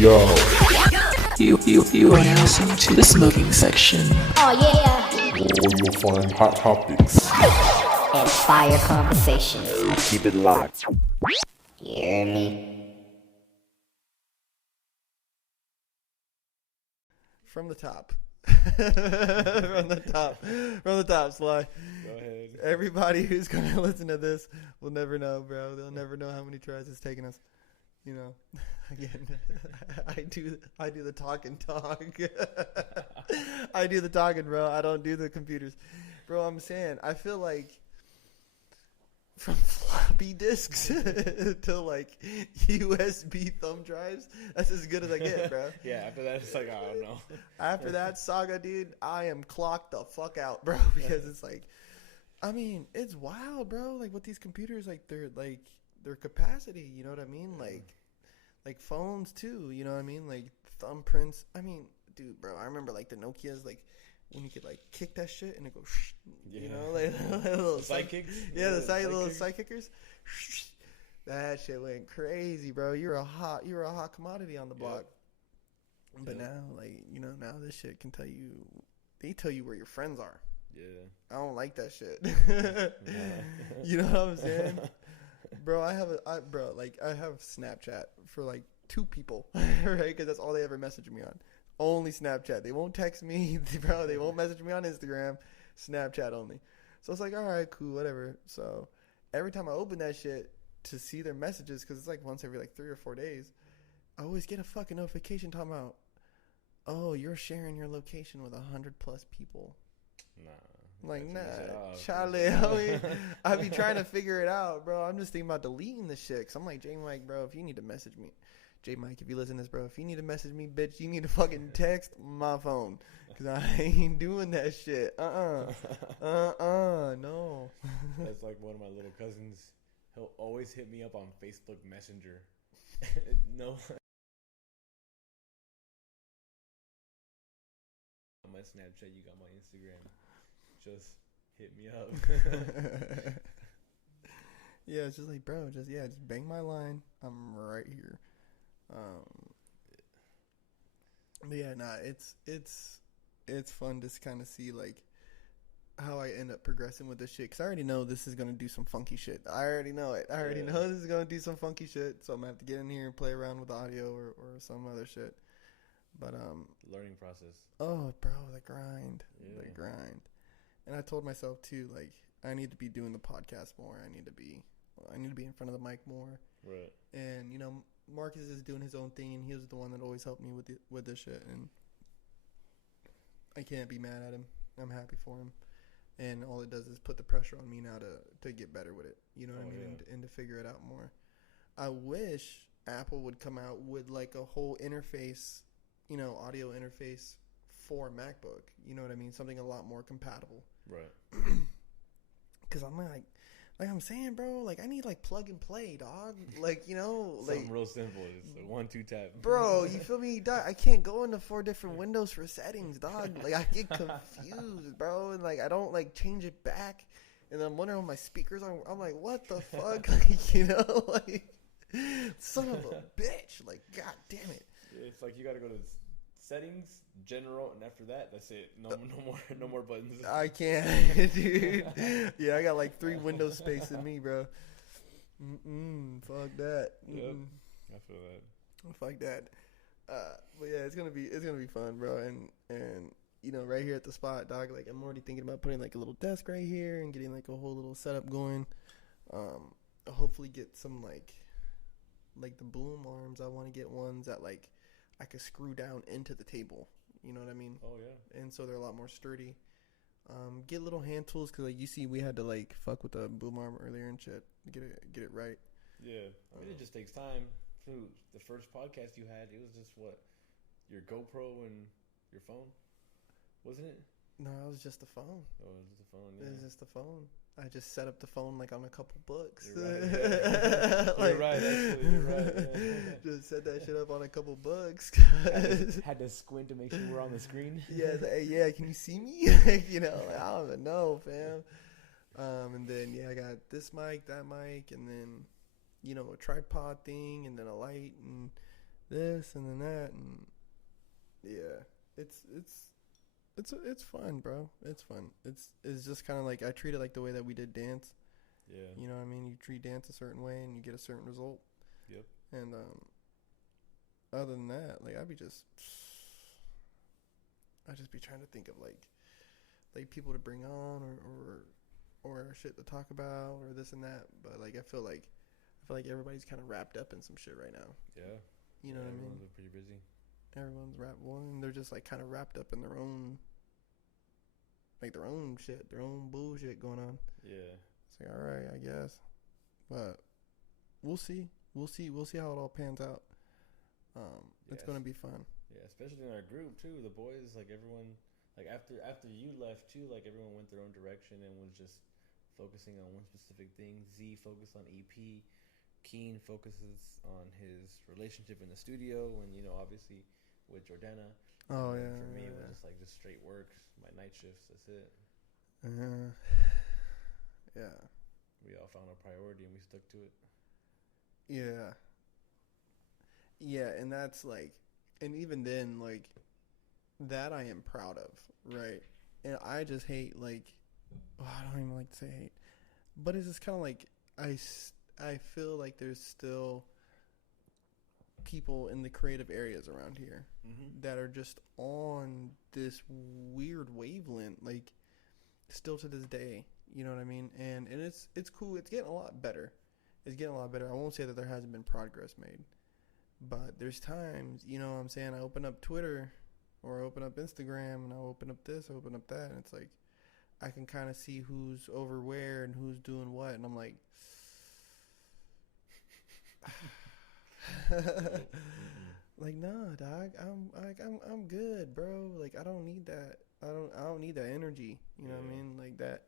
Yo. You are now listening to the smoking section. Oh yeah. Where you'll find hot topics. And fire conversations. Keep it locked. You hear me? From the top. From the top, Sly. Go ahead. Everybody who's going to listen to this will never know, bro. They'll never know how many tries it's taken us. You know, again, I do the talk and talk. I do the talking, bro. I don't do the computers. Bro, I'm saying, I feel like from floppy disks to like USB thumb drives, that's as good as I get, bro. Yeah, after that, it's like, I don't know. After that saga, dude, I am clocked the fuck out, bro, because it's like, I mean, it's wild, bro. Like with these computers, like their capacity, you know what I mean? Like phones too, you know what I mean? Like thumbprints. I mean, dude, bro, I remember like the Nokias, like when you could like kick that shit and it goes, you know, like little Sidekicks. Yeah, the little sidekickers. That shit went crazy, bro. You're a hot commodity on the block. Yep. But now, like, you know, now this shit can they tell you where your friends are. Yeah. I don't like that shit. You know what I'm saying? Bro, I have Snapchat for like 2 people, right? Because that's all they ever message me on. Only Snapchat. They won't text me, bro. They won't message me on Instagram. Snapchat only. So it's like, all right, cool, whatever. So every time I open that shit to see their messages, because it's like once every like 3 or 4 days, I always get a fucking notification talking about, oh, you're sharing your location with 100+ people. Nah. Like, nah, Charlie, I be trying to figure it out, bro. I'm just thinking about deleting this shit. Cause I'm like, J Mike, bro, if you need to message me, J Mike, if you listen to this, bro, if you need to message me, bitch, you need to fucking text my phone. Cause I ain't doing that shit. No. That's like one of my little cousins. He'll always hit me up on Facebook Messenger. No. My Snapchat, you got my Instagram. Just hit me up. Yeah, it's just like, bro, just bang my line. I'm right here. But yeah, nah, it's fun to kind of see like how I end up progressing with this shit. Cause I already know this is gonna do some funky shit. I already know it. I already know this is gonna do some funky shit. So I'm gonna have to get in here and play around with audio or some other shit. But learning process. Oh, bro, the grind. Yeah. And I told myself too, like, I need to be doing the podcast more. I need to be in front of the mic more. Right. And you know, Marcus is doing his own thing, and he was the one that always helped me with this shit. And I can't be mad at him. I'm happy for him. And all it does is put the pressure on me now to get better with it. You know what I mean? Yeah. And to figure it out more. I wish Apple would come out with like a whole interface, you know, audio interface for MacBook. You know what I mean? Something a lot more compatible. Right. Because I'm like I'm saying, bro, like I need like plug and play, dog. Like, you know, like something real simple. It's a 1-2 tap. Bro, you feel me, dog? I can't go into 4 different windows for settings, dog. Like I get confused, bro, and like I don't like change it back, and then I'm wondering what my speakers are. I'm like, what the fuck, like, you know, like son of a bitch, like god damn it. It's like you gotta go to settings, general, and after that, that's it. No more buttons. I can't, dude. Yeah, I got like 3 window space in me, bro. Fuck that. Yep. I feel that. Fuck that. But yeah, it's gonna be fun, bro. And you know, right here at the spot, dog. Like I'm already thinking about putting like a little desk right here and getting like a whole little setup going. Hopefully get some like the boom arms. I want to get ones that like I could screw down into the table. You know what I mean? Oh yeah. And so they're a lot more sturdy. Get little hand tools because like you see, we had to like fuck with the boom arm earlier and shit to get it right. Yeah, I mean it just takes time. Through the first podcast you had, it was just what your GoPro and your phone, wasn't it? No, it was just the phone. Oh, it was just the phone. Yeah. It was just the phone. I just set up the phone like on a couple books. You're right. Yeah. Like, you're right. Actually, you're right. Yeah. Just set that shit up on a couple books. Had to squint to make sure we're on the screen. Yeah, hey, yeah. Can you see me? You know, like, I don't even know, fam. And then I got this mic, that mic, and then you know a tripod thing, and then a light, and this and then that, and yeah, it's fun, bro. It's fun. It's just kind of like I treat it like the way that we did dance. Yeah. You know what I mean? You treat dance a certain way and you get a certain result. Yep. And other than that, like I just be trying to think of like people to bring on or shit to talk about or this and that. But like I feel like everybody's kind of wrapped up in some shit right now. Yeah. You know what I mean? Everyone's pretty busy. Everyone's and they're just like kind of wrapped up in their own shit, their own bullshit going on. Yeah. It's like, all right, I guess, but we'll see how it all pans out. It's gonna be fun. Yeah, especially in our group too. The boys, like everyone, like after you left too, like everyone went their own direction and was just focusing on one specific thing. Z focused on EP. Keen focuses on his relationship in the studio, and obviously with Jordana. Oh and yeah. For me, yeah. it was just like straight work, my night shifts. That's it. Yeah. We all found a priority and we stuck to it. Yeah. Yeah, and that's like, and even then, like, that I am proud of, right? And I just hate, like, I don't even like to say hate, but it's just kind of like, I feel like there's still people in the creative areas around here that are just on this weird wavelength, like, still to this day. You know what I mean? And it's cool. It's getting a lot better. I won't say that there hasn't been progress made, but there's times, you know what I'm saying, I open up Twitter or I open up Instagram and I open up this, I open up that, and it's like I can kind of see who's over where and who's doing what, and I'm like like, nah, dog, I'm good, bro. Like I don't need that. I don't need that energy. You know what I mean? Like that.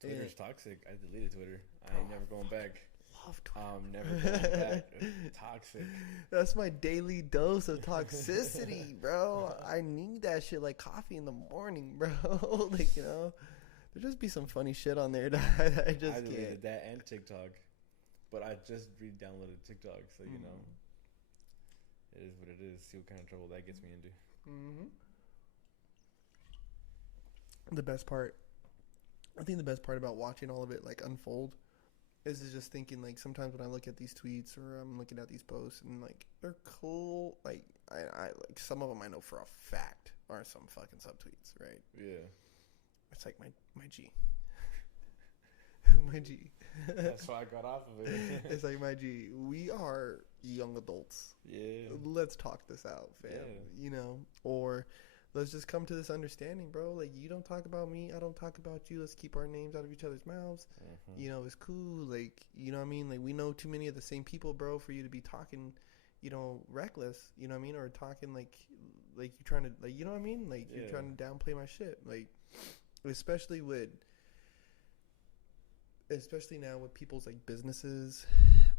Twitter's toxic. I deleted Twitter. I ain't never going back. Love Twitter. I'm never going back. Toxic. That's my daily dose of toxicity, bro. I need that shit like coffee in the morning, bro. Like, there just be some funny shit on there that I just I deleted can't. that and TikTok, but I just re-downloaded TikTok, so it is what it is. See what kind of trouble that gets me into. I think the best part about watching all of it like unfold is just thinking like sometimes when I look at these tweets or I'm looking at these posts and like they're cool, like I like some of them I know for a fact are some fucking subtweets, right? Yeah, it's like my G. My G. That's why I got off of it. It's like, my G, we are young adults. Yeah, let's talk this out, fam. Yeah. Or let's just come to this understanding, bro. Like, you don't talk about me, I don't talk about you. Let's keep our names out of each other's mouths. It's cool. Like, you know what I mean? Like, we know too many of the same people, bro, for you to be talking, reckless, you know what I mean? Or talking like you're trying to, like, you know what I mean? Like, you're trying to downplay my shit. Like, especially now with people's, like, businesses,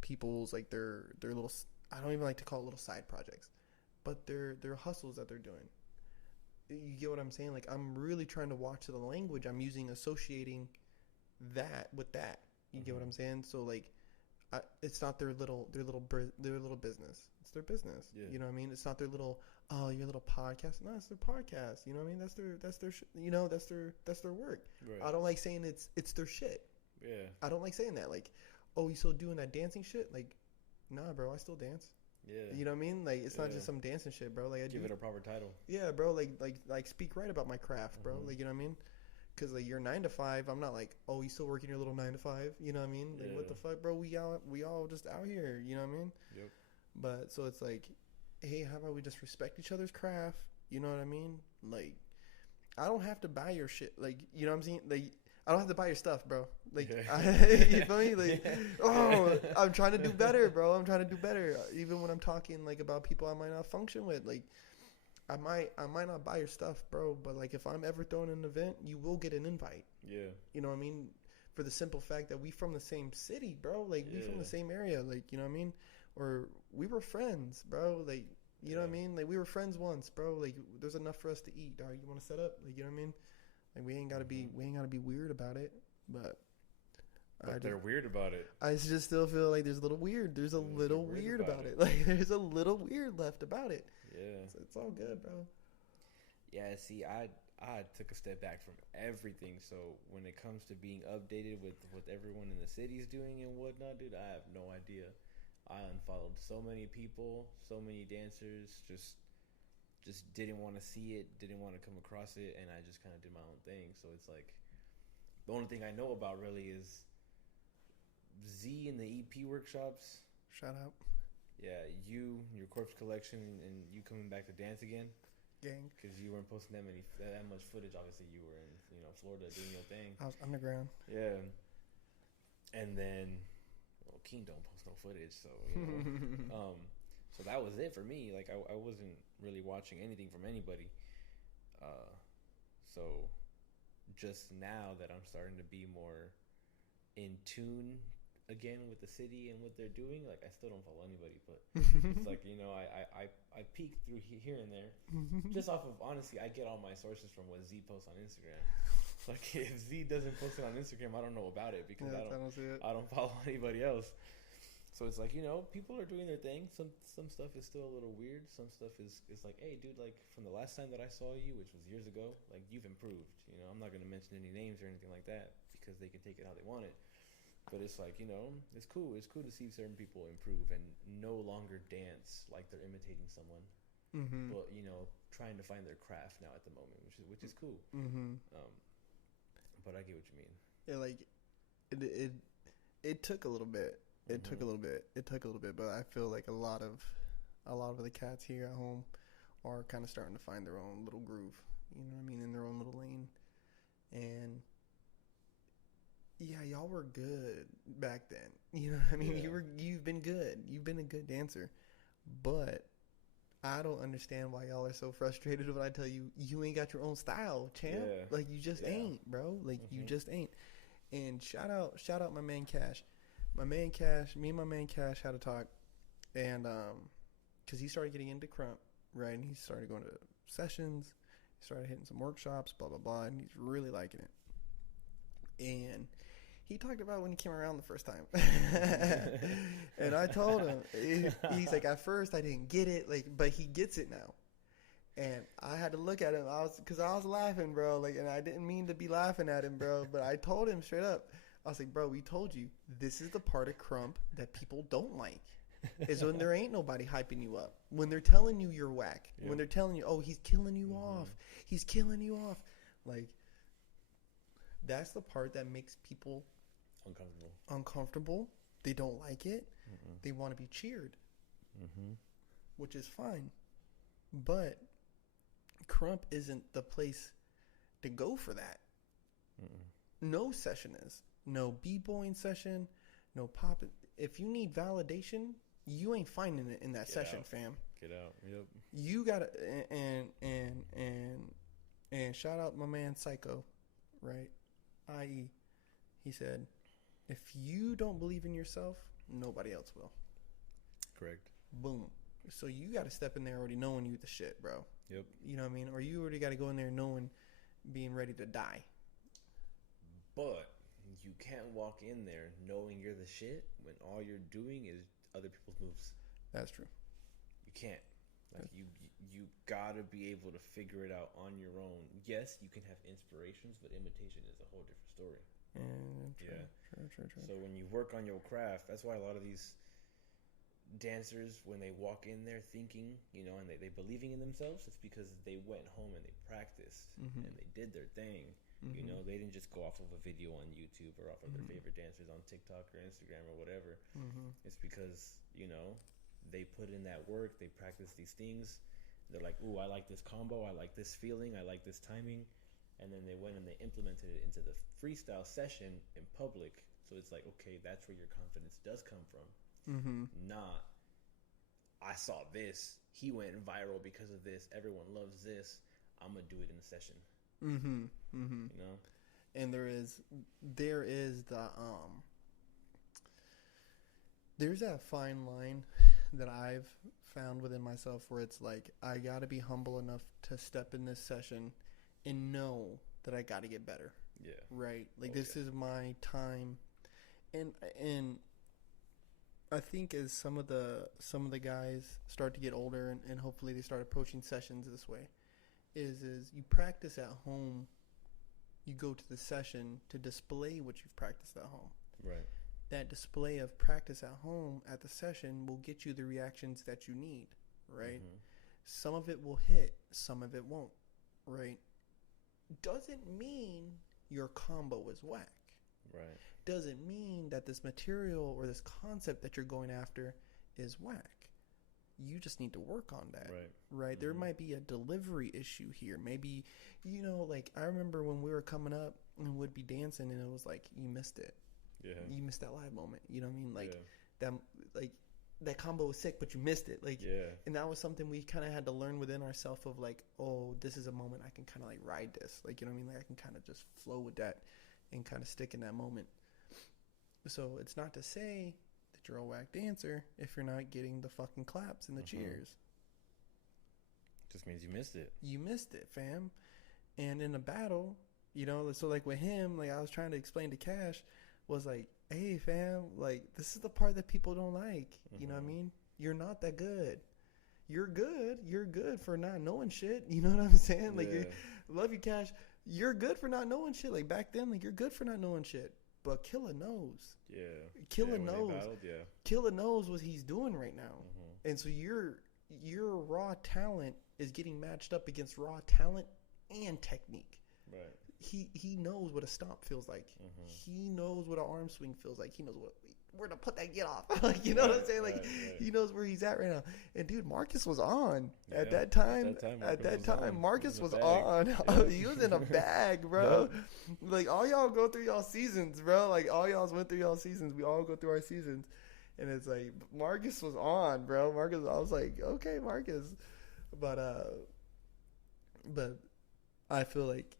people's, like, their little, I don't even like to call it little side projects, but their hustles that they're doing. You get what I'm saying? Like, I'm really trying to watch the language I'm using, associating that with that. You get what I'm saying? So, like, it's not their little business. It's their business. Yeah. You know what I mean? It's not their little, your little podcast. No, it's their podcast. You know what I mean? That's their work. Right. I don't like saying it's their shit. Yeah. I don't like saying that. Like, oh, you still doing that dancing shit? Like, nah, bro, I still dance. Yeah. You know what I mean? Like, it's not just some dancing shit, bro. Like, I give it a proper title. Yeah, bro. Like speak right about my craft, bro. Like, you know what I mean? Because, like, you're 9 to 5. I'm not like, oh, you still working your little 9 to 5? You know what I mean? Like, what the fuck, bro? We all just out here. You know what I mean? Yep. But so it's like, hey, how about we just respect each other's craft? You know what I mean? Like, I don't have to buy your shit. Like, you know what I'm saying? Like, I don't have to buy your stuff, bro. Like, you feel me? Like, I'm trying to do better, bro. I'm trying to do better. Even when I'm talking, like, about people I might not function with, like, I might not buy your stuff, bro. But, like, if I'm ever throwing an event, you will get an invite. Yeah. You know what I mean? For the simple fact that we from the same city, bro. Like, we from the same area. Like, you know what I mean? Or we were friends, bro. Like, you know what I mean? Like, we were friends once, bro. Like, there's enough for us to eat, dog. You want to set up? Like, you know what I mean? Like, we ain't gotta be weird about it, but But they're weird about it. I just still feel like there's a little weird. There's a little weird about it. Like there's a little weird left about it. Yeah, So it's all good, bro. yeah. See, I took a step back from everything. So when it comes to being updated with what everyone in the city's doing and whatnot, dude, I have no idea. I unfollowed so many people, so many dancers. Just didn't want to see it, didn't want to come across it, and I just kind of did my own thing. So it's like the only thing I know about really is Z and the EP workshops. Shout out, Yeah, your Corpse collection, and you coming back to dance again gang. because you weren't posting that much footage. Obviously, you were in Florida doing your thing. I was underground. Yeah, and then King don't post no footage, so so that was it for me. Like I wasn't really watching anything from anybody. So just now that I'm starting to be more in tune again with the city and what they're doing, like I still don't follow anybody, but it's like I peek through here and there, just off of honestly, I get all my sources from what Z posts on Instagram. Like if Z doesn't post it on Instagram, I don't know about it because I don't see it. I don't follow anybody else. So it's like, people are doing their thing. Some stuff is still a little weird. Some stuff is like, hey, dude, like from the last time that I saw you, which was years ago, like you've improved. I'm not going to mention any names or anything like that because they can take it how they want it. But it's like, it's cool. It's cool to see certain people improve and no longer dance like they're imitating someone. Mm-hmm. But, trying to find their craft now at the moment, which is cool. Mm-hmm. But I get what you mean. Yeah, like it took a little bit. It took a little bit, but I feel like a lot of the cats here at home are kind of starting to find their own little groove. You know what I mean? In their own little lane. And yeah, y'all were good back then. You know what I mean? Yeah. You've been good. You've been a good dancer. But I don't understand why y'all are so frustrated when I tell you ain't got your own style, champ. Yeah. Like you just ain't, bro. Like you just ain't. And shout out my man Cash. Me and my man Cash had a talk, and because he started getting into Krump, right? And he started going to sessions, he started hitting some workshops, blah blah blah, and he's really liking it. And he talked about when he came around the first time, and I told him, he's like, at first I didn't get it, like, but he gets it now. And I had to look at him, because I was laughing, bro, like, and I didn't mean to be laughing at him, bro, but I told him straight up. I was like, bro, we told you, this is the part of Krump that people don't like, is when there ain't nobody hyping you up. When they're telling you you're whack. Yep. When they're telling you, oh, he's killing you off. He's killing you off. Like, that's the part that makes people uncomfortable. They don't like it. They want to be cheered, which is fine. But Krump isn't the place to go for that. No session is. No b-boying session, no pop. If you need validation, you ain't finding it in that session, fam. Get out. Yep. You gotta and shout out my man Psycho, right? I.e., he said, if you don't believe in yourself, nobody else will. Correct. Boom. So you got to step in there already knowing you the shit, bro. Yep. You know what I mean? Or you already got to go in there knowing, being ready to die. But you can't walk in there knowing you're the shit when all you're doing is other people's moves. That's true. You can't. Like you gotta be able to figure it out on your own. Yes, you can have inspirations, but imitation is a whole different story. True. So when you work on your craft, that's why a lot of these dancers, when they walk in there thinking, and they believing in themselves, it's because they went home and they practiced and they did their thing. They didn't just go off of a video on YouTube or off of their favorite dancers on TikTok or Instagram or whatever. It's because, they put in that work, they practice these things. They're like, ooh, I like this combo, I like this feeling, I like this timing. And then they went and they implemented it into the freestyle session in public. So it's like, okay, that's where your confidence does come from. Not, I saw this, he went viral because of this, everyone loves this, I'm going to do it in the session. And there is there's that fine line that I've found within myself where it's like, I got to be humble enough to step in this session and know that I got to get better. Yeah. Right? Like, this is my time. and I think as some of the guys start to get older and hopefully they start approaching sessions this way, is you practice at home, you go to the session to display what you've practiced at home. Right. That display of practice at home at the session will get you the reactions that you need, right? Mm-hmm. Some of it will hit, some of it won't, right? Doesn't mean your combo is whack. Right. Doesn't mean that this material or this concept that you're going after is whack. You just need to work on that, right? Mm-hmm. There might be a delivery issue here. Maybe, like I remember when we were coming up and would be dancing and it was like, you missed it. Yeah. You missed that live moment. You know what I mean? Like that combo was sick, but you missed it. Like, and that was something we kind of had to learn within ourselves of like, oh, this is a moment I can kind of like ride this. Like, you know what I mean? Like I can kind of just flow with that and kind of stick in that moment. So it's not to say that you're a whack dancer if you're not getting the fucking claps and the cheers. Just means you missed it. You missed it, fam. And in a battle, so like with him, like I was trying to explain to Cash, was like, hey fam, like this is the part that people don't like. You know what I mean? You're not that good. You're good for not knowing shit. You know what I'm saying? Like, love you, Cash. You're good for not knowing shit. Like back then, like you're good for not knowing shit. But Killa knows. Yeah. Killa knows. Killa knows what he's doing right now. And so your raw talent is getting matched up against raw talent and technique. Right. He knows what a stomp feels like. He knows what an arm swing feels like. He knows where to put that get off. Like, you know what I'm saying? Like, he knows where he's at right now. And dude, Marcus was on at that time. Marcus was on. He was in a bag, bro. Like, all y'all go through y'all seasons, bro. Like, all y'all went through y'all seasons. We all go through our seasons. And it's like, Marcus was on, bro. I was like, okay, Marcus. But I feel like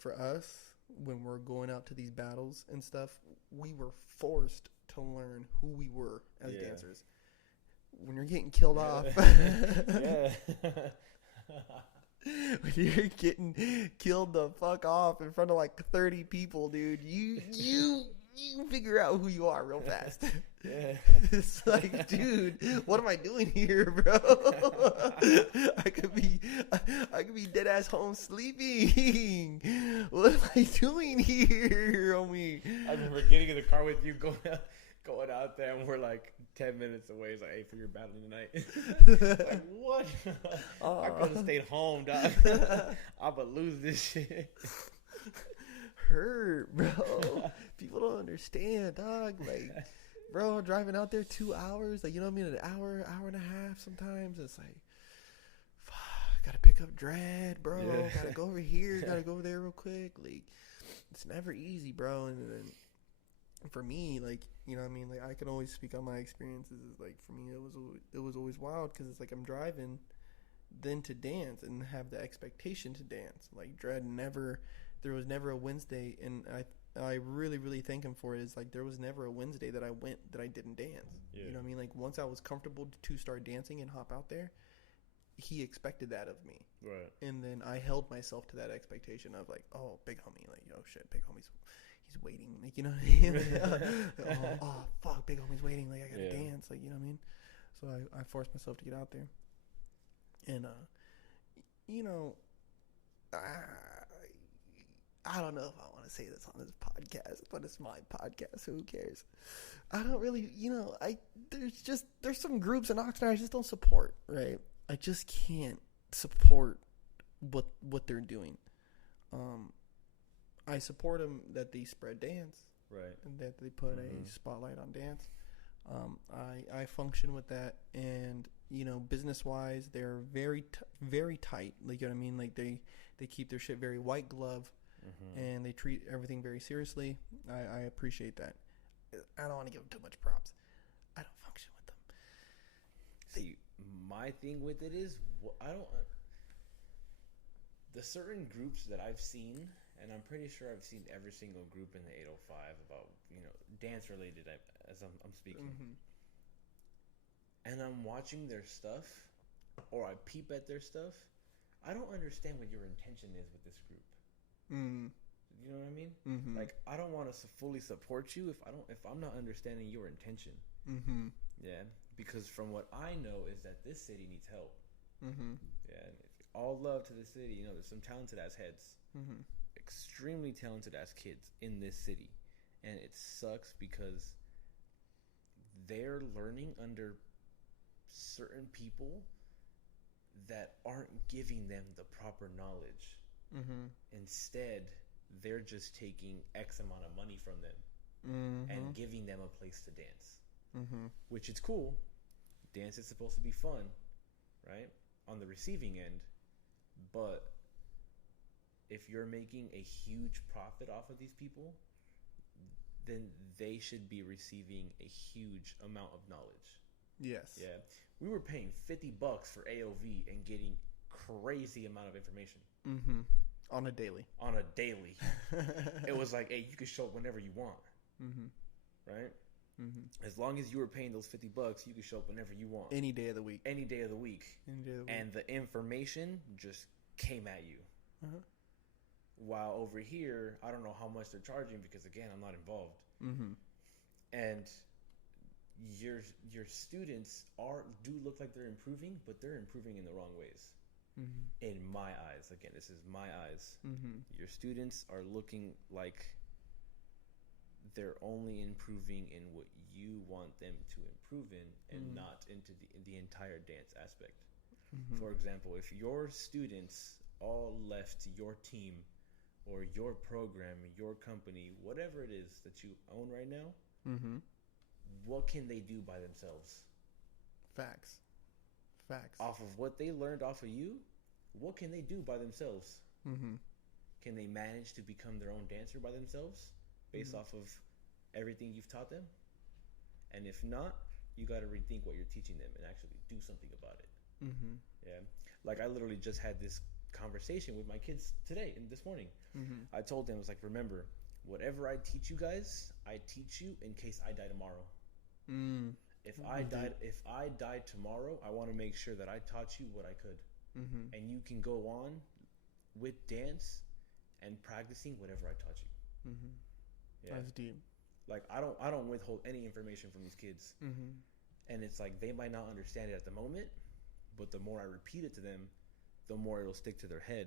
for us, when we're going out to these battles and stuff, we were forced to learn who we were as dancers. When you're getting killed off, when you're getting killed the fuck off in front of like 30 people, dude, you figure out who you are real fast. It's like, dude, what am I doing here, bro? I could be dead ass home sleeping. What am I doing here, homie? I remember getting in the car with you, going out there, and we're like 10 minutes away. It's like, hey, for your battle tonight. Like, what? I could have stayed home, dog. I'm gonna lose this shit. Hurt, bro. People don't understand, dog. Like, bro, driving out there 2 hours, like, you know what I mean? An hour and a half sometimes. It's like, fuck, gotta pick up Dread, bro. Gotta go over here, gotta go over there real quick. Like, it's never easy, bro. And then for me, like, you know what I mean? Like, I can always speak on my experiences. Like, for me, it was always wild because it's like I'm driving then to dance and have the expectation to dance. Like, Dread there was never a Wednesday, and I really, really thank him for it. Is like there was never a Wednesday that I went that I didn't dance. Yeah. You know what I mean? Like once I was comfortable to start dancing and hop out there, he expected that of me. Right. And then I held myself to that expectation of like, oh, big homie, like, oh shit, big homie's he's waiting. Like, you know what I mean? oh fuck, big homie's waiting. Like I gotta dance. Like, you know what I mean? So I forced myself to get out there, and I don't know if I want to say this on this podcast, but it's my podcast. So who cares? I don't really, there's some groups in Oxnard I just don't support, right? I just can't support what they're doing. I support them that they spread dance, right? And that they put a spotlight on dance. I function with that, and business wise, they're very very tight. Like, you know what I mean? Like they keep their shit very white glove. And they treat everything very seriously. I appreciate that. I don't want to give them too much props. I don't function with them. See, my thing with it is, the certain groups that I've seen, and I'm pretty sure I've seen every single group in the 805 about, dance related as I'm speaking. And I'm watching their stuff, or I peep at their stuff. I don't understand what your intention is with this group. you know what I mean? Mm-hmm. Like, I don't want to fully support you if I'm not understanding your intention. Mm-hmm. Yeah, because from what I know is that this city needs help. Mm-hmm. Yeah, and all love to the city. You know, there's some talented ass heads, Mm-hmm. extremely talented ass kids in this city, and it sucks because they're learning under certain people that aren't giving them the proper knowledge. Mm-hmm. Instead, they're just taking X amount of money from them Mm-hmm. and giving them a place to dance, Mm-hmm. which is cool. Dance is supposed to be fun, right? On the receiving end, but if you're making a huge profit off of these people, then they should be receiving a huge amount of knowledge. Yes. Yeah, we were paying $50 for AOV and getting crazy amount of information Mm-hmm. On a daily. on a daily. It was like, hey, you can show up whenever you want, Mm-hmm. right? Mm-hmm. As long as you were paying those $50, you could show up whenever you want, Any day of the week. any day of the week, Any day of the week. and the information just came at you. Uh-huh. While over here, I don't know how much they're charging because again, I'm not involved. Mm-hmm. And your students do look like they're improving, but they're improving in the wrong ways. Mm-hmm. In my eyes, again, this is my eyes. Mm-hmm. Your students are looking like they're only improving in what you want them to improve in, and not into the entire dance aspect. Mm-hmm. For example, if your students all left your team or your program, your company, whatever it is that you own right now, Mm-hmm. what can they do by themselves? Facts. Off of what they learned off of you, what can they do by themselves? Mm-hmm. Can they manage to become their own dancer by themselves based off of everything you've taught them? And if not, you got to rethink what you're teaching them and actually do something about it. Mm-hmm. Yeah. Like I literally just had this conversation with my kids today and this morning. Mm-hmm. I told them, I was like, remember, whatever I teach you guys, I teach you in case I die tomorrow. Mm. If I died tomorrow, I want to make sure that I taught you what I could. Mm-hmm. And you can go on with dance and practicing whatever I taught you. Mm-hmm. Yeah. That's deep. Like I don't withhold any information from these kids. Mm-hmm. And it's like they might not understand it at the moment, but the more I repeat it to them, the more it'll stick to their head.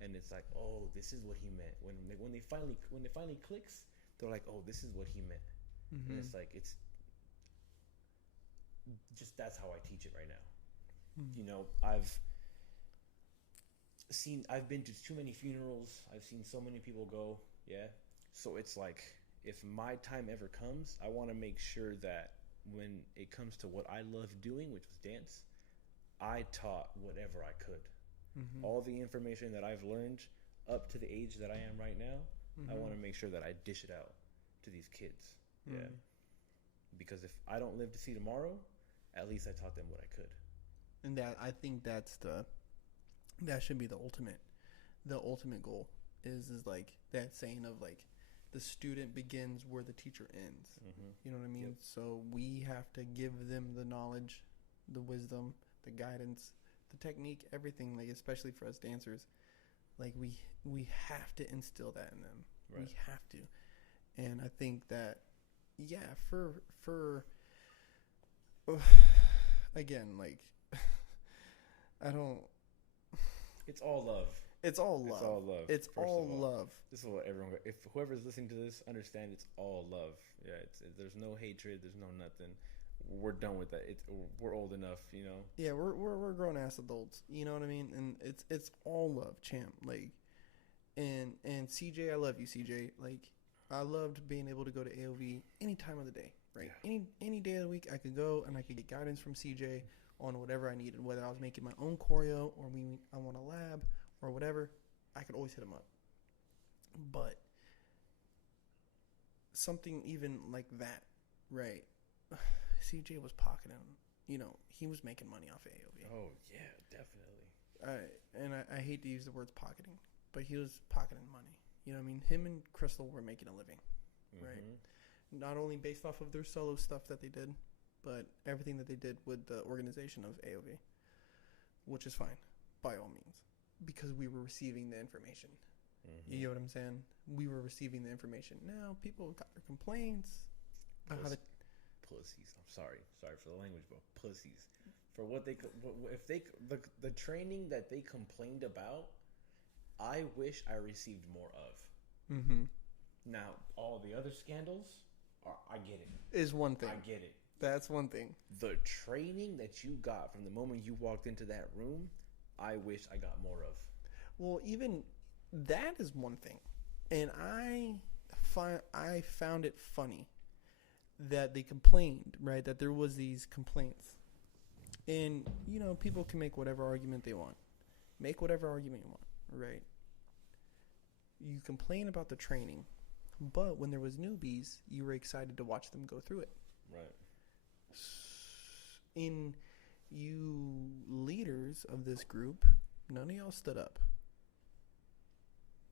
And it's like, oh, this is what he meant. When it finally clicks, they're like, oh, this is what he meant. Mm-hmm. And it's like it's just that's how I teach it right now. Mm-hmm. You know, I've been to too many funerals. I've seen so many people go. Yeah. So it's like, if my time ever comes, I want to make sure that when it comes to what I love doing, which was dance, I taught whatever I could. Mm-hmm. All the information that I've learned up to the age that I am right now, I Mm-hmm. want to make sure that I dish it out to these kids. Mm-hmm. Yeah. Because if I don't live to see tomorrow, at least I taught them what I could. And I think that should be the ultimate goal is like that saying of like the student begins where the teacher ends. Mm-hmm. You know what I mean? Yep. So we have to give them the knowledge, the wisdom, the guidance, the technique, everything, like especially for us dancers. Like we have to instill that in them. Right. We have to. And I think that for again, like I don't. It's all love. It's all love. It's all love. It's first of all love. This is what everyone. If whoever's listening to this, understand it's all love. Yeah, there's no hatred. There's no nothing. We're done with that. We're old enough, you know. Yeah, we're grown ass adults. You know what I mean? And it's all love, champ. Like, and CJ, I love you, CJ. Like, I loved being able to go to AOV any time of the day. Right? Yeah. Any day of the week, I could go and I could get guidance from CJ on whatever I needed, whether I was making my own choreo or I want a lab or whatever. I could always hit him up. But something even like that, right? CJ was pocketing, you know, he was making money off of AOV. Oh yeah, definitely. I hate to use the words pocketing, but he was pocketing money. You know what I mean? Him and Crystal were making a living, right? Not only based off of their solo stuff that they did, but everything that they did with the organization of AOV, which is fine, by all means, because we were receiving the information. You know what I'm saying? We were receiving the information. Now people got their complaints about how the Pussies. I'm sorry for the language, bro. Pussies. For what they if they the training that they complained about, I wish I received more of. Mm-hmm. Now all the other scandals, I get it. Is one thing. I get it. That's one thing. The training that you got from the moment you walked into that room, I wish I got more of. Well, even that is one thing, and I found it funny that they complained, right? That there was these complaints, and you know, people can make whatever argument they want, make whatever argument you want, right? You complain about the training, but when there was newbies, you were excited to watch them go through it. Right. In you leaders of this group, none of y'all stood up.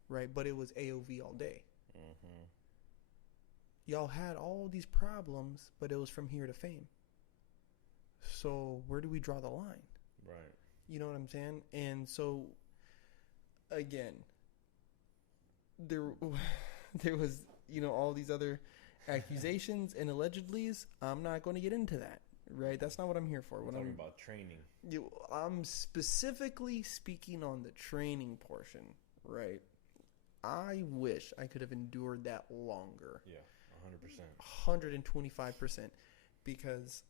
Right, but it was AOV all day. Mm-hmm. Y'all had all these problems, but it was from here to fame. So where do we draw the line? Right. You know what I'm saying? And so, again, there was, you know, all these other accusations and allegedlys. I'm not going to get into that. Right, that's not what I'm here for. We're talking about training. I'm specifically speaking on the training portion. Right. I wish I could have endured that longer. Yeah, 100%. 125%. Because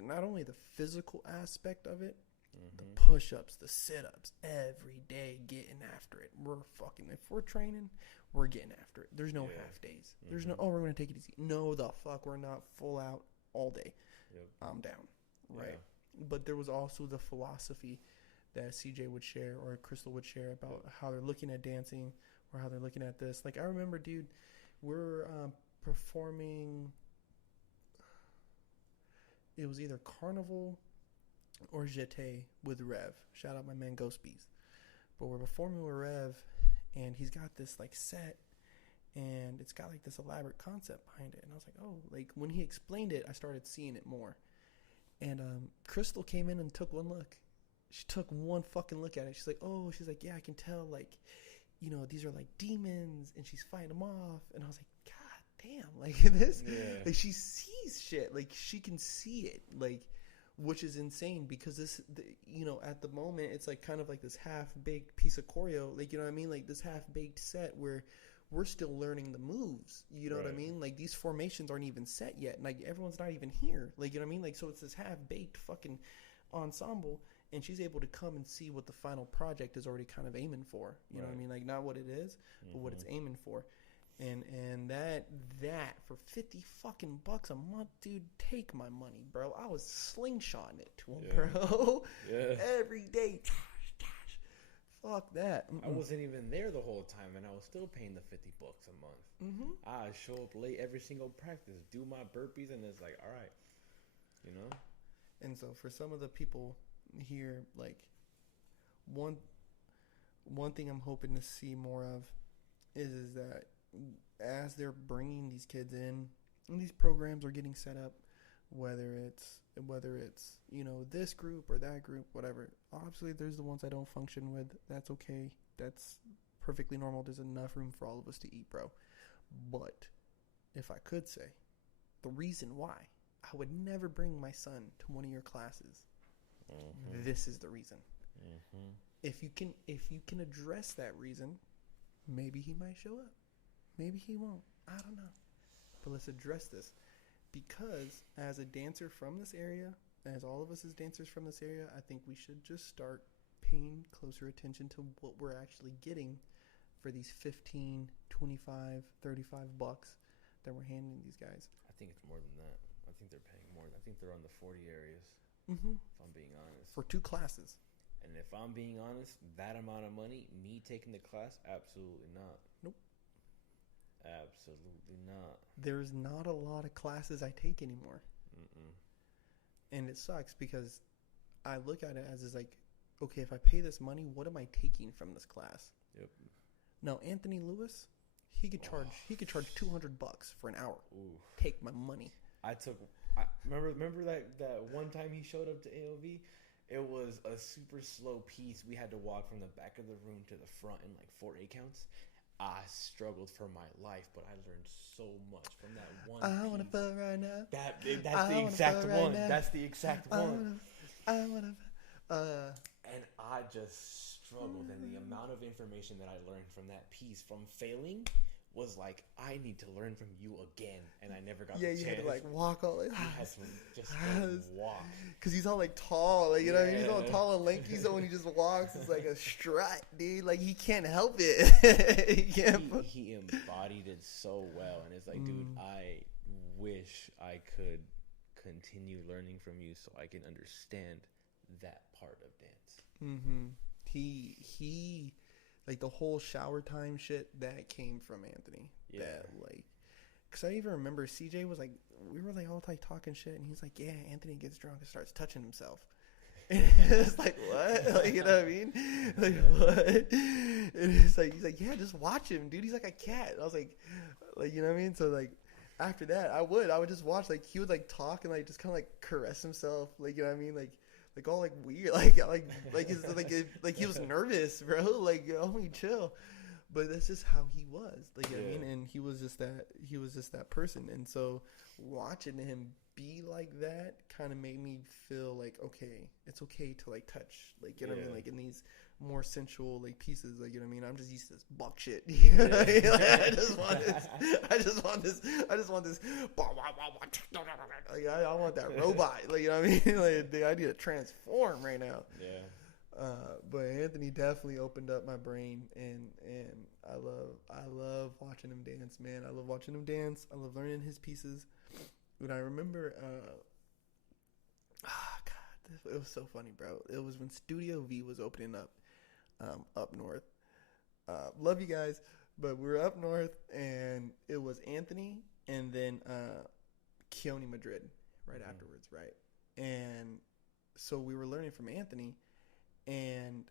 not only the physical aspect of it, the push-ups, the sit-ups, every day getting after it. If we're training, we're getting after it. There's no half days. There's no, we're going to take it easy. No, the fuck, we're not full out all day. Yep. I'm down. Right. Yeah. But there was also the philosophy that CJ would share or Crystal would share about how they're looking at dancing or how they're looking at this. Like, I remember, dude, we're performing, it was either Carnival or Jeté with Rev. Shout out my man Ghost Bees. But we're performing with Rev, and he's got this, like, set, and it's got, like, this elaborate concept behind it. And I was like, oh, like, when he explained it, I started seeing it more. And Crystal came in and took one look. She took one fucking look at it. She's like, oh, she's like, yeah, I can tell, like, you know, these are like demons, and she's fighting them off. And I was like, God damn, like this, like she sees shit, like she can see it, like, which is insane because you know, at the moment it's like kind of like this half-baked piece of choreo, like, you know what I mean, like this half-baked set where we're still learning the moves, you know what I mean, like these formations aren't even set yet, like everyone's not even here, like, you know what I mean, like, so it's this half-baked fucking ensemble. And she's able to come and see what the final project is already kind of aiming for. You know what I mean? Like, not what it is, but what it's aiming for. And that for $50 fucking bucks a month, dude, take my money, bro. I was slingshotting it to him, bro. Yeah. Every day. Fuck that. I wasn't even there the whole time, and I was still paying the $50 a month. I show up late every single practice, do my burpees, and it's like, all right, you know? And so for some of the people here, like, one thing I'm hoping to see more of is that as they're bringing these kids in and these programs are getting set up, whether it's you know, this group or that group, whatever, obviously there's the ones I don't function with. That's okay, that's perfectly normal. There's enough room for all of us to eat, bro. But if I could say the reason why I would never bring my son to one of your classes, this is the reason. If you can address that reason, maybe he might show up. Maybe he won't. I don't know. But let's address this. Because as a dancer from this area, as all of us as dancers from this area, I think we should just start paying closer attention to what we're actually getting for these 15, 25, 35 bucks that we're handing these guys. I think it's more than that. I think they're paying more. I think they're on the 40 areas. If I'm being honest. For 2 classes. And if I'm being honest, that amount of money, me taking the class, absolutely not. Nope. Absolutely not. There's not a lot of classes I take anymore. And it sucks because I look at it as is like, okay, if I pay this money, what am I taking from this class? Yep. Now, Anthony Lewis, he could charge $200 for an hour. Ooh. Take my money. Remember that one time he showed up to AOV It was a super slow piece. We had to walk from the back of the room to the front in like 4 8 counts. I struggled for my life, but I learned so much from that one I piece. wanna fuck right now. That's I the wanna exact fuck right one. now. That's the exact one. I wanna. And I just struggled, and the amount of information that I learned from that piece, from failing, was like, I need to learn from you again, and I never got the chance. You had to like walk all it. I had to just go walk. Cause he's all like tall, like you know, what I mean? He's all Yeah. tall and lanky. So when he just walks, it's like a strut, dude. Like he can't help it. he can't. He embodied it so well, and it's like, dude, I wish I could continue learning from you so I can understand that part of dance. He like the whole shower time shit that came from Anthony. Yeah. That like, cause I even remember CJ was like, we were like all like talking shit, and he's like, yeah, Anthony gets drunk and starts touching himself. And it's like, what? Like, you know what I mean? Like, what? And it's like, he's like, yeah, just watch him, dude. He's like a cat. I was like, you know what I mean? So like, after that, I would just watch, like, he would like talk and like just kind of like caress himself, like, you know what I mean? Like all like weird, like he was nervous, bro. Like, homie, chill. But that's just how he was, like, you know what I mean? And he was just that person. And so watching him be like that kind of made me feel like, okay, it's okay to like touch, like, you know what I mean? Like in these more sensual like pieces, like, you know what I mean? I'm just used to this buck shit. You know what I mean? Like, I just want this. Like, I want that robot. Like, you know what I mean? Like, dude, I need to transform right now. Yeah. But Anthony definitely opened up my brain, and I love watching him dance, man. I love watching him dance. I love learning his pieces. When I remember, God, it was so funny, bro. It was when Studio V was opening up north. Love you guys, but we were up north, and it was Anthony, and then Keone Madrid right afterwards, right? And so we were learning from Anthony, and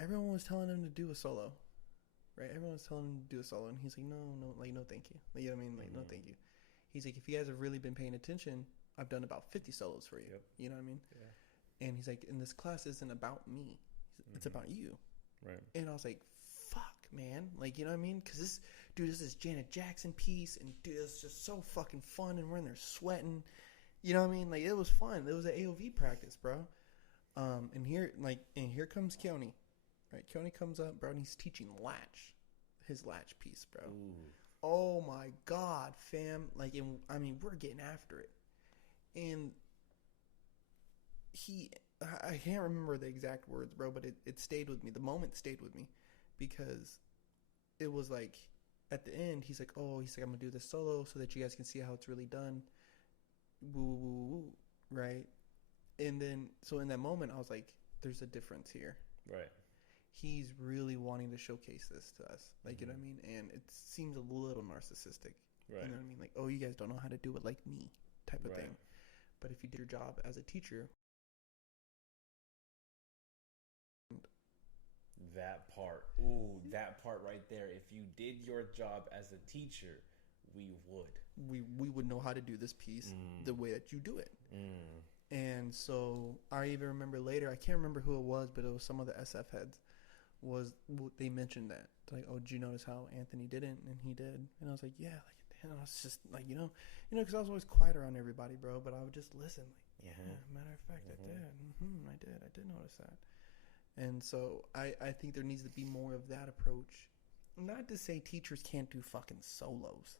everyone was telling him to do a solo, right? Everyone was telling him to do a solo, and he's like, no, like, no, thank you. Like, you know what I mean? Like, no, thank you. He's like, if you guys have really been paying attention, I've done about 50 solos for you. Yep. You know what I mean? Yeah. And he's like, and this class isn't about me. It's about you. Right. And I was like, fuck, man. Like, you know what I mean? Because this is Janet Jackson piece, and dude, it's just so fucking fun, and we're in there sweating. You know what I mean? Like, it was fun. It was an AOV practice, bro. And here comes Keone. Right? Keone comes up, bro, and he's teaching his latch piece, bro. Ooh. Oh my God, fam. Like, I mean, we're getting after it. And I can't remember the exact words, bro, but it stayed with me. The moment stayed with me, because it was like, at the end, he's like, I'm going to do this solo so that you guys can see how it's really done. Woo, woo, woo, woo, right? And then, so in that moment, I was like, there's a difference here. Right. He's really wanting to showcase this to us. Like, you know what I mean? And it seems a little narcissistic. Right. You know what I mean? Like, oh, you guys don't know how to do it like me type of thing. But if you did your job as a teacher. That part right there. If you did your job as a teacher, we would know how to do this piece the way that you do it. And so I even remember later, I can't remember who it was, but it was some of the SF heads. They mentioned that, like, oh, did you notice how Anthony didn't and he did? And I was like, yeah, like, damn, I was just like, you know, because I was always quiet around everybody, bro, but I would just listen, like, yeah, matter of fact, I did notice that. And so I think there needs to be more of that approach. Not to say teachers can't do fucking solos,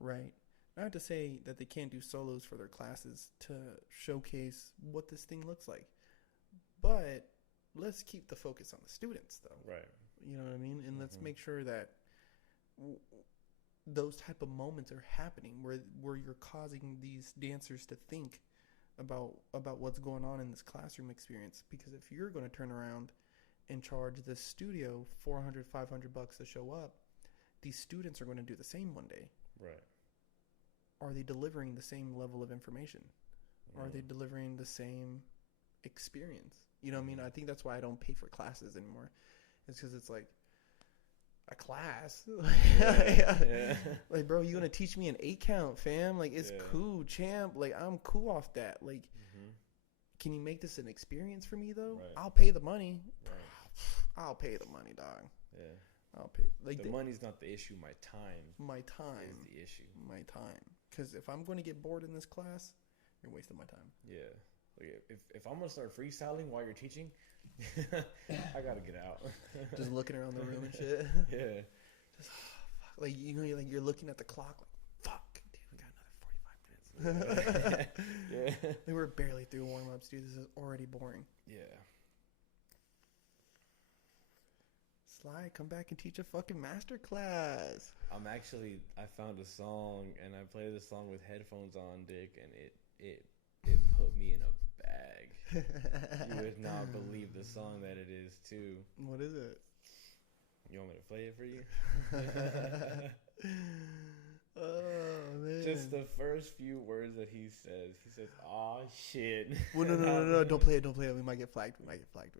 right? Not to say that they can't do solos for their classes to showcase what this thing looks like, but let's keep the focus on the students, though. Right. You know what I mean? And let's make sure that those type of moments are happening where you're causing these dancers to think about what's going on in this classroom experience. Because if you're going to turn around and charge this studio $400, $500 to show up, these students are going to do the same one day. Right. Are they delivering the same level of information? Are they delivering the same experience? You know what I mean? I think that's why I don't pay for classes anymore. It's because it's like a class. Like, bro, you gonna teach me an 8 count, fam? Like, it's cool, champ. Like, I'm cool off that. Like, can you make this an experience for me though? Right. I'll pay the money. Right. I'll pay the money, dog. Yeah. I'll pay. Like The money's not the issue. My time my time is the issue. my time. Because if I'm going to get bored in this class, you're wasting my time. Yeah. Like if I'm gonna start freestyling while you're teaching, I gotta get out. Just looking around the room and shit. Yeah. Just like you're looking at the clock. Like fuck, dude, we got another 45 minutes. Yeah. Like, we're barely through warm ups, dude. This is already boring. Yeah. Sly, come back and teach a fucking master class. I found a song and I played the song with headphones on, Dick, and it put me in a bag. You would not believe the song that it is too. What is it? You want me to play it for you? Oh man! Just the first few words that he says. He says, "Aw, shit." Well, no! Don't play it! Don't play it! We might get flagged. We might get flagged.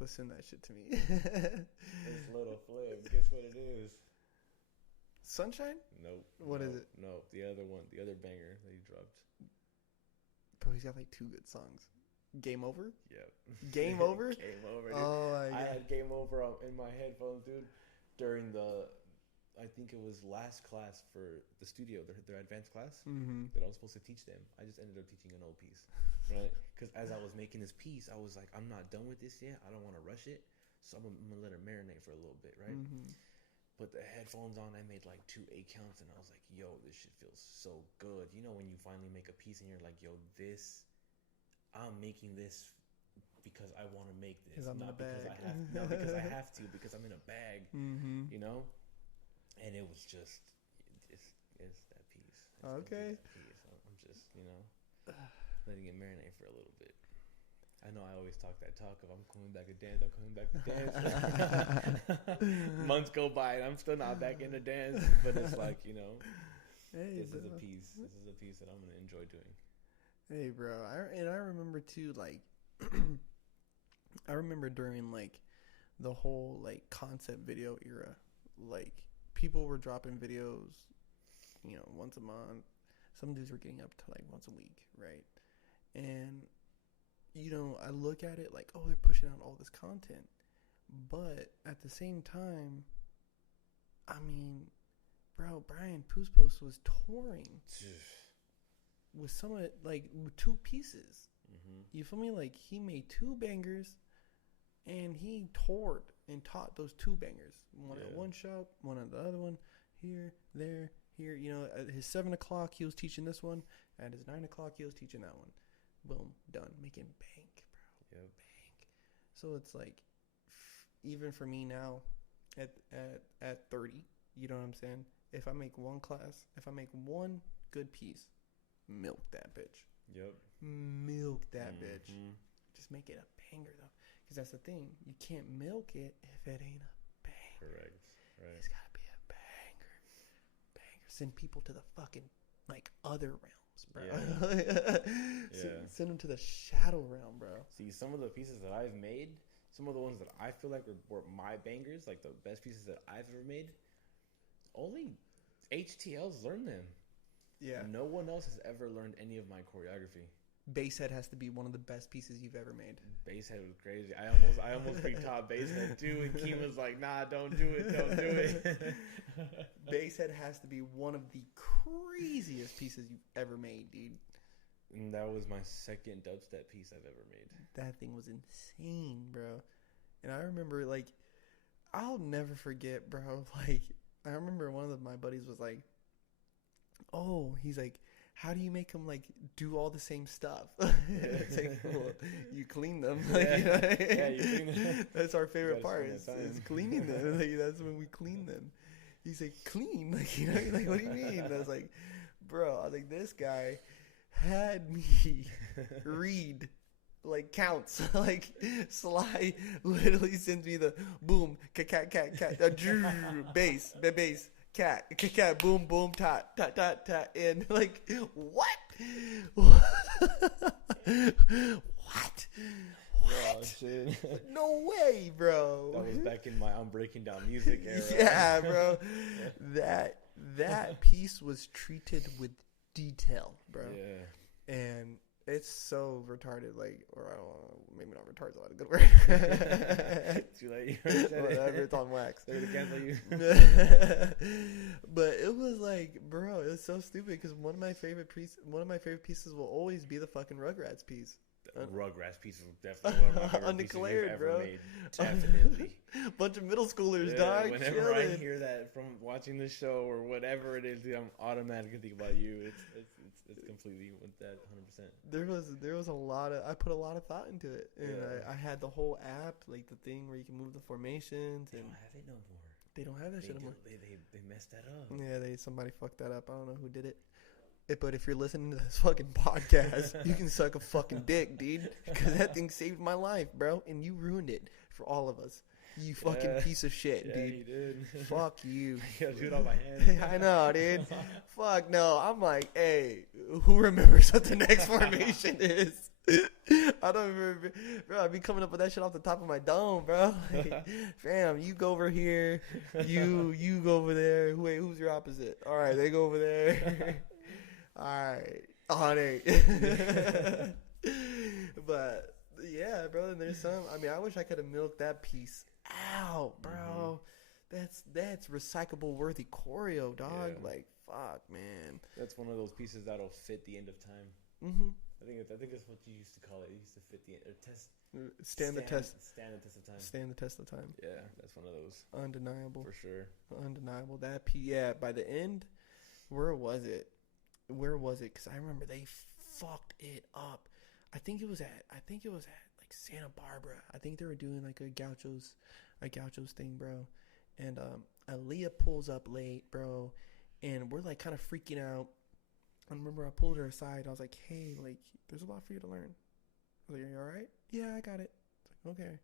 Let's send that shit to me. This little flip. Guess what it is? Sunshine? Nope. What is it? No, the other one, the other banger that he dropped. Bro, he's got like 2 good songs. Game Over? Yep. Game Over? Game Over, dude. Oh my I god. had Game Over in my headphones, dude, during I think it was last class for the studio, their advanced class that I was supposed to teach them. I just ended up teaching an old piece, right? Because as I was making this piece, I was like, I'm not done with this yet. I don't want to rush it, so I'm gonna let it marinate for a little bit, right? Put the headphones on. I made like 2 8 counts, and I was like, yo, this shit feels so good. You know when you finally make a piece and you're like, yo, I'm making this because I want to make this, not because I have, not because I have to, because I'm in a bag, you know. And it was just, it's that piece. Okay. That piece. I'm just, letting it marinate for a little bit. I know I always talk that talk of I'm coming back to dance. Months go by and I'm still not back in the dance. But it's like, Hey, this is a piece. This is a piece that I'm going to enjoy doing. Hey, bro. I remember too, like, I remember during like the whole like concept video era, like people were dropping videos, once a month. Some dudes were getting up to like once a week, right? And I look at it like, oh, they're pushing out all this content, but at the same time, I mean, bro, Brian Puspos was touring with some of it, like with 2 pieces. You feel me? Like he made 2 bangers, and he toured and taught those 2 bangers. One at one shop, one at the other one. Here, there, here. At his 7 o'clock, he was teaching this one. At his 9 o'clock, he was teaching that one. Boom, done. Making bank, bro. Yep. Bank. So it's like, even for me now, at 30, you know what I'm saying? If I make one class, if I make one good piece, milk that bitch. Yep. Milk that bitch. Just make it a banger though, because that's the thing. You can't milk it if it ain't a banger. Correct. Right. It's gotta be a banger. Send people to the fucking like other realms, bro. Yeah. Send them to the shadow realm, bro. See, some of the pieces that I've made, some of the ones that I feel like were my bangers, like the best pieces that I've ever made, only HTLs learned them. Yeah. No one else has ever learned any of my choreography. Basshead has to be one of the best pieces you've ever made. Basshead was crazy. I almost retaught Basshead too, and Keem was like, "Nah, don't do it." Basshead has to be one of the craziest pieces you've ever made, dude. And that was my second dubstep piece I've ever made. That thing was insane, bro. And I remember, like, I'll never forget, bro. Like, I remember one of my buddies was like, "Oh," he's like, "How do you make them like do all the same stuff?" It's like, well, you clean them. Like, Yeah, you clean them. That's our favorite part. Is Cleaning them. Like, that's when we clean them. He's like, "Clean?" Like, like, what do you mean? And I was like, bro, I was like, this guy had me read like counts. Like Sly literally sends me the boom, cat, bass, bass. Cat, boom, boom, tat, and like, what? What? Oh, shit. No way, bro. That was back in my I'm Breaking Down Music era. Yeah, bro. That piece was treated with detail, bro. Yeah. And It's so retarded, like, or I don't know, maybe not retarded's not a good word. Too late. You already said it. Whatever, it's on wax. They're gonna cancel you. But it was like, bro, it was so stupid because one of my favorite pieces will always be the fucking Rugrats piece. Rugrats piece was definitely one of my favorite Undeclared, pieces you've ever bro. made. Definitely. Bunch of middle schoolers, Yeah, dog. whenever I chilling. hear that from watching the show or whatever it is, dude, I'm automatically thinking about you. It's completely with that 100%. There was a lot of, I put a lot of thought into it, and Yeah. I had the whole app, like the thing where you can move the formations, They and don't have it no more. they don't have that They shit anymore. they messed that up. Yeah, somebody fucked that up. I don't know who did it. But if you're listening to this fucking podcast, you can suck a fucking dick, dude. Because that thing saved my life, bro. And you ruined it for all of us. You fucking piece of shit, Yeah, dude. you did. Fuck you. You gotta do it on my hand. I know, dude. Fuck no. I'm like, hey, who remembers what the next formation is? I don't remember. Bro, I be coming up with that shit off the top of my dome, bro. Like, fam, you go over here. You go over there. Wait, who's your opposite? All right, they go over there. All right, on it. But yeah, bro. And there's some. I mean, I wish I could have milked that piece out, bro. That's recyclable worthy choreo, dog. Yeah. Like, fuck, man. That's one of those pieces that'll fit the end of time. Mm-hmm. I think that's what you used to call it. It used to fit the or test. Stand the test. Stand the test of time. Stand the test of time. Yeah, that's one of those Undeniable. for sure. Undeniable. That piece. Yeah. By the end, where was it? Because I remember they fucked it up. I think it was at like Santa Barbara. I think they were doing like a Gauchos thing, bro. And Aaliyah pulls up late, bro, and we're like kind of freaking out. I remember I pulled her aside. I was like, "Hey, like, there's a lot for you to learn." I was like, "Are you all right?" "Yeah, I got it." It's like, "Okay."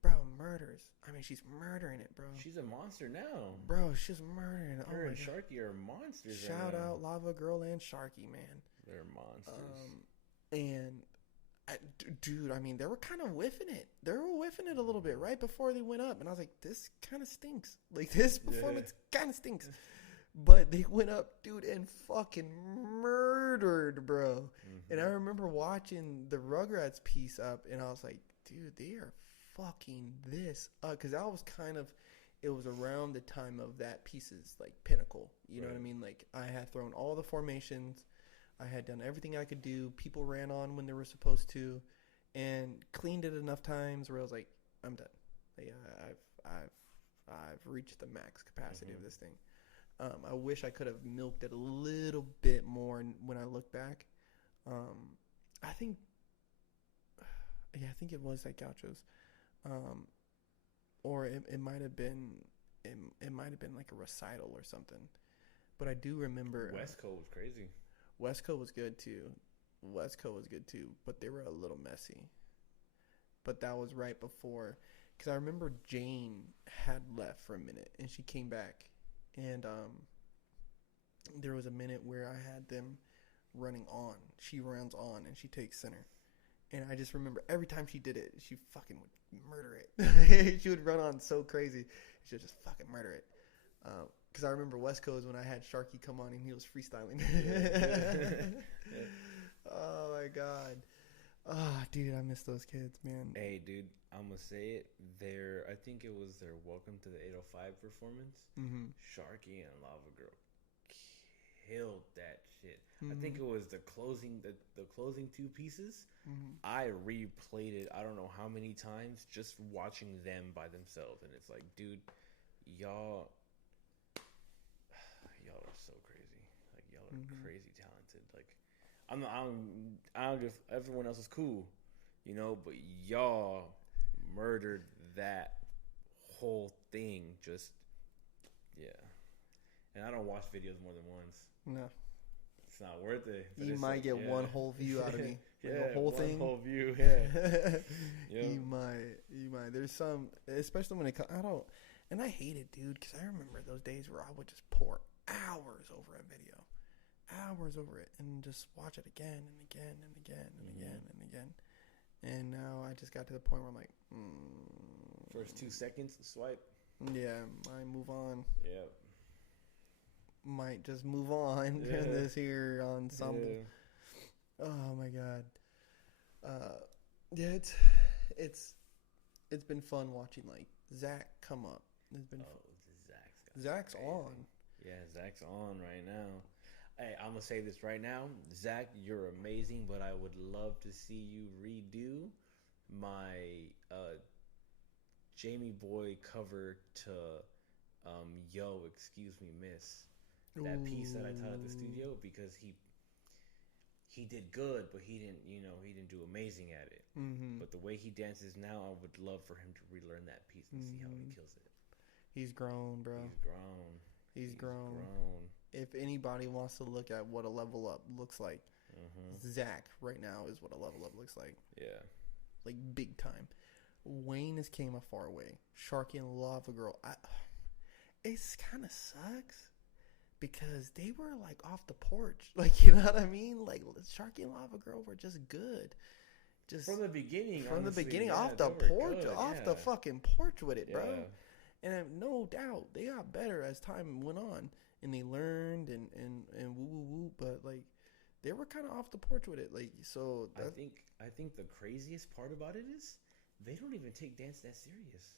Bro, murders. I mean, she's murdering it, bro. She's a monster now. Bro, she's murdering it. Her Oh and my God. Sharky are monsters. Shout right now. out Lava Girl and Sharky, man. They're monsters. And dude, I mean, they were kind of whiffing it. They were whiffing it a little bit right before they went up, and I was like, this kind of stinks. Like, this performance kind of stinks. But they went up, dude, and fucking murdered, bro. And I remember watching the Rugrats piece up, and I was like, dude, they are fucking this up. Because that was kind of, it was around the time of that piece's, like, pinnacle. You know what I mean? Like, I had thrown all the formations. I had done everything I could do. People ran on when they were supposed to, and cleaned it enough times where I was like, I'm done. Yeah, I've reached the max capacity of this thing. I wish I could have milked it a little bit more when I look back. I think it was at Gauchos, or it might have been like a recital or something. But I do remember West Coast was crazy. Westco was good too. But they were a little messy. But that was right before, because I remember Jane had left for a minute and she came back, and there was a minute where I had them running on. She runs on and she takes center, and I just remember every time she did it, she fucking would murder it. She would run on so crazy, she would just fucking murder it. Because I remember West Coast when I had Sharky come on and he was freestyling. Oh my God. Oh, dude, I miss those kids, man. Hey, dude, I'm gonna say it. I think it was their Welcome to the 805 performance. Sharky and Lava Girl killed that shit. I think it was the closing two pieces. I replayed it I don't know how many times just watching them by themselves, and it's like, dude, y'all are so crazy. Like, y'all are crazy talented. Like, I don't give, everyone else is cool, you know, but y'all murdered that whole thing. Just, yeah. And I don't watch videos more than once. No. It's not worth it. But You it's might like, get one whole view out of me. Yeah, the whole one thing. whole view, yeah. Yep. You might. There's some, especially when I don't, and I hate it, dude, because I remember those days where I would just pour hours over a video. Hours over it, and just watch it again and again and again and again and again. And now I just got to the point where I'm like, First 2 seconds, swipe. yeah, might move on. Yep. Might just move on from this here ensemble. Yeah. Oh my god. Yeah, it's been fun watching like Zach come up. It's been Zach's on. Yeah, Zach's on right now. Hey, I'm gonna say this right now, Zach, you're amazing, but I would love to see you redo my Jamie Boy cover to Yo, Excuse Me Miss. That piece that I taught at the studio, because he did good, but he didn't do amazing at it. Mm-hmm. But the way he dances now, I would love for him to relearn that piece and see how he kills it. He's grown, bro. He's grown. If anybody wants to look at what a level up looks like, Zach right now is what a level up looks like. Yeah. Like big time. Wayne has came a far way. Sharky and Lava Girl. It's kind of sucks because they were like off the porch. Like, you know what I mean? Like Sharky and Lava Girl were just good. Just from the beginning. From honestly, the beginning, yeah, off the porch, the fucking porch with it, bro. Yeah. And no doubt they got better as time went on, and they learned and woo woo woo. But like, they were kind of off the porch with it. Like, so I think the craziest part about it is they don't even take dance that serious.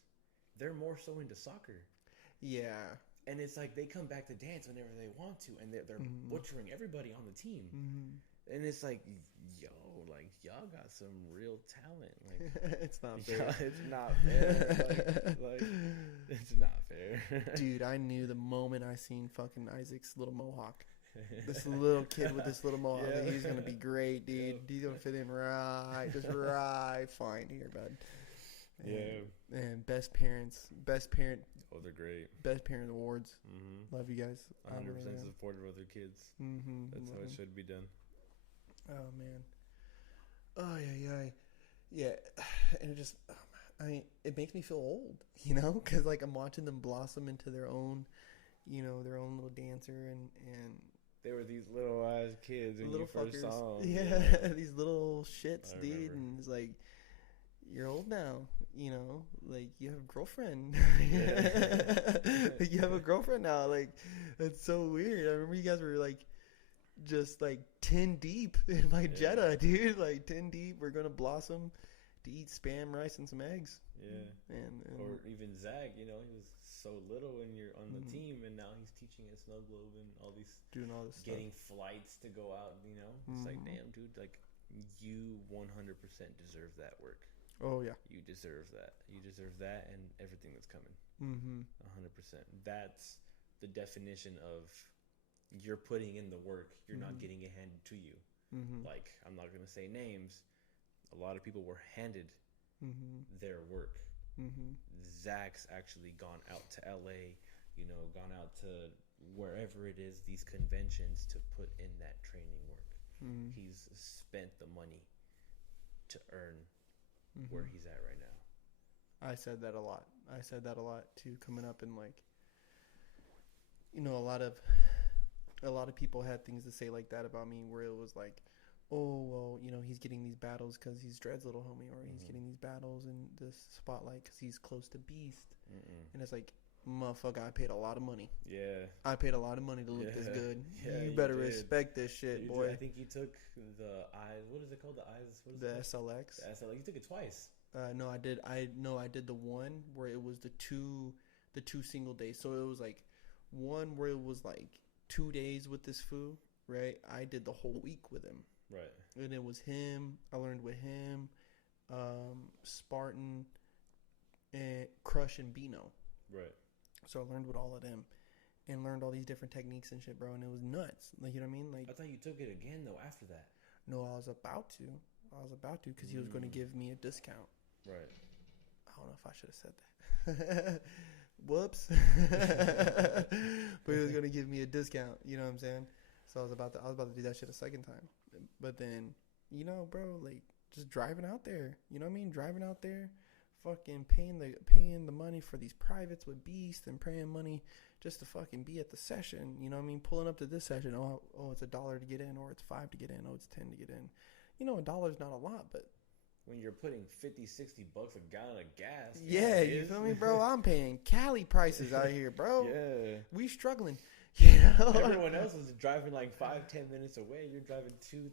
They're more so into soccer. Yeah. And it's like they come back to dance whenever they want to, and they're butchering everybody on the team. Mm-hmm. And it's like, yo, like y'all got some real talent. Like it's not fair. It's not fair. like it's not fair. Dude, I knew the moment I seen fucking Isaac's little mohawk. This little kid with this little mohawk. Yeah. He's gonna be great, dude. Yeah. He's gonna fit in right, just right fine here, bud. And best parent. Oh, they're great. Best parent awards. Mm-hmm. Love you guys. 100% supportive of their kids. Mm-hmm. That's how it should be done. Oh man. Oh yeah. And it just, it makes me feel old, you know, because like I'm watching them blossom into their own, their own little dancer and. They were these little ass kids when you first saw them. Yeah, these little shits, dude. And it's like, you're old now, like you have a girlfriend. You have a girlfriend now. Like, that's so weird. I remember you guys were like, just like 10 deep in my Jetta, dude. Like 10 deep. We're going to blossom to eat Spam, rice, and some eggs. Yeah. And or even Zach, he was so little when you're on the team, and now he's teaching at Snow Globe and doing all this getting stuff. Flights to go out, It's like, damn, dude, like you 100% deserve that work. Oh yeah. You deserve that. You deserve that and everything that's coming. 100%. That's the definition of you're putting in the work. You're not getting it handed to you. Like, I'm not going to say names. A lot of people were handed their work. Zach's actually gone out to LA, gone out to wherever it is, these conventions, to put in that training work. He's spent the money to earn where he's at right now. I said that a lot too, coming up, and like, a lot of people had things to say like that about me, where it was like, oh, well, he's getting these battles because he's Dred's little homie, or he's getting these battles in this spotlight because he's close to Beast. And it's like, motherfucker, I paid a lot of money. Yeah. I paid a lot of money to look this good. Yeah, you better respect this shit, boy. I think you took the eyes. What is it called? The eyes. What is the it SLX. The SLX. You took it twice. No, I did. I did the one where it was the two single days. So it was like one where it was like 2 days with this fool, right? I did the whole week with him. Right. And it was him. I learned with him, Spartan, and Crush and Bino. Right. So I learned with all of them, and learned all these different techniques and shit, bro. And it was nuts. Like, you know what I mean? Like, I thought you took it again though after that. No, I was about to because he was going to give me a discount. Right. I don't know if I should have said that. Whoops. But he was going to give me a discount. You know what I'm saying? So I was about to do that shit a second time. But then, bro, like, just driving out there. You know what I mean? Driving out there, fucking paying the money for these privates with Beast, and paying money just to fucking be at the session. You know what I mean? Pulling up to this session. Oh, it's $1 to get in, or it's $5 to get in. Oh, it's $10 to get in. $1's not a lot, but when you're putting $50-$60 a gallon of gas. Yeah, you feel me, bro? I'm paying Cali prices out here, bro. Yeah. We struggling. You know? Everyone else is driving like 5-10 minutes away. You're driving 2-3,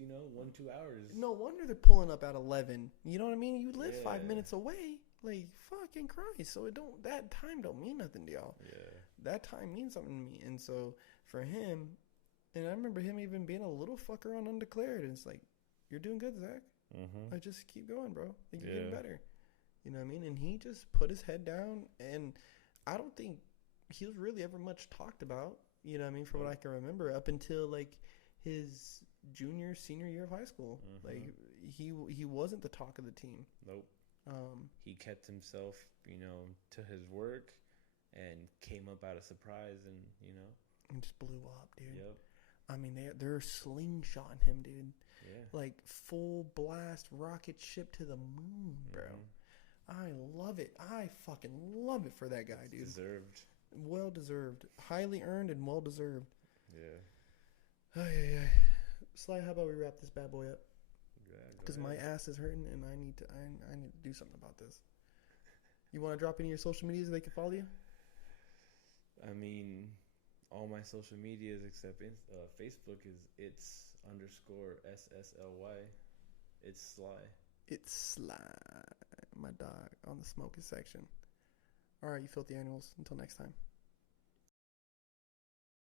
1-2 hours. No wonder they're pulling up at 11. You know what I mean? You live 5 Yeah. minutes away. Like, fucking Christ. So that time don't mean nothing to y'all. Yeah. That time means something to me. And so for him, and I remember him even being a little fucker on undeclared. And it's like, you're doing good, Zach. Mm-hmm. Like, just keep going, bro. Like, you're Yeah. getting better. You know what I mean? And he just put his head down. And I don't think he was really ever much talked about. You know what I mean? From what I can remember, up until like his senior year of high school. Mm-hmm. Like, he wasn't the talk of the team. Nope. He kept himself, to his work, and came up out of surprise, and And just blew up, dude. Yep. I mean, they're slingshotting him, dude. Yeah. Like, full blast rocket ship to the moon, bro. Mm-hmm. I love it. I fucking love it for that guy, It's dude. deserved. Well deserved. Highly earned and well deserved. Yeah. Ay. Sly, how about we wrap this bad boy up? Yeah, go Because my ahead. ass is hurting and I need to do something about this. You want to drop any of your social medias so they can follow you? I mean, all my social medias except Facebook is its_SSLY. It's Sly. It's Sly, my dog, on the smoking section. All right, you filthy animals. Until next time.